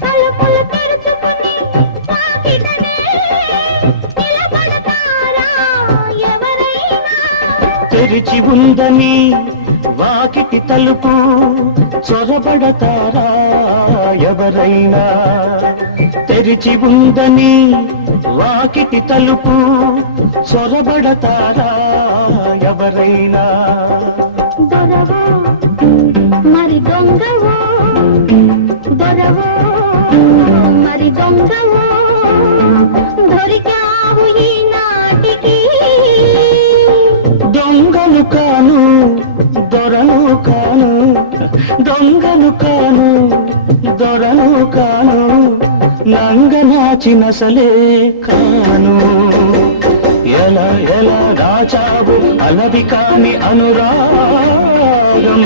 తలుపులు తెరుచుకుని వాకిటనే నిలబడతారా ఎవరైనా? తెరిచి ఉందని వాకిటి తలుపు చొరబడతారా ఎవరైనా? తెరిచి ఉందని వాకిటి తలుపు చొరబడతారా ఎవరైనా? దొరవో మరి దొంగవో, దొరవో మరి దొంగవో, దొరికావు ఈనాటికి. దొంగను కాను దొరను కాను, దొంగను కాను దొరను కాను, నంగనాచినసలే కాను. ఎలా ఎలా దాచావు అలవి కాని అనురాగం.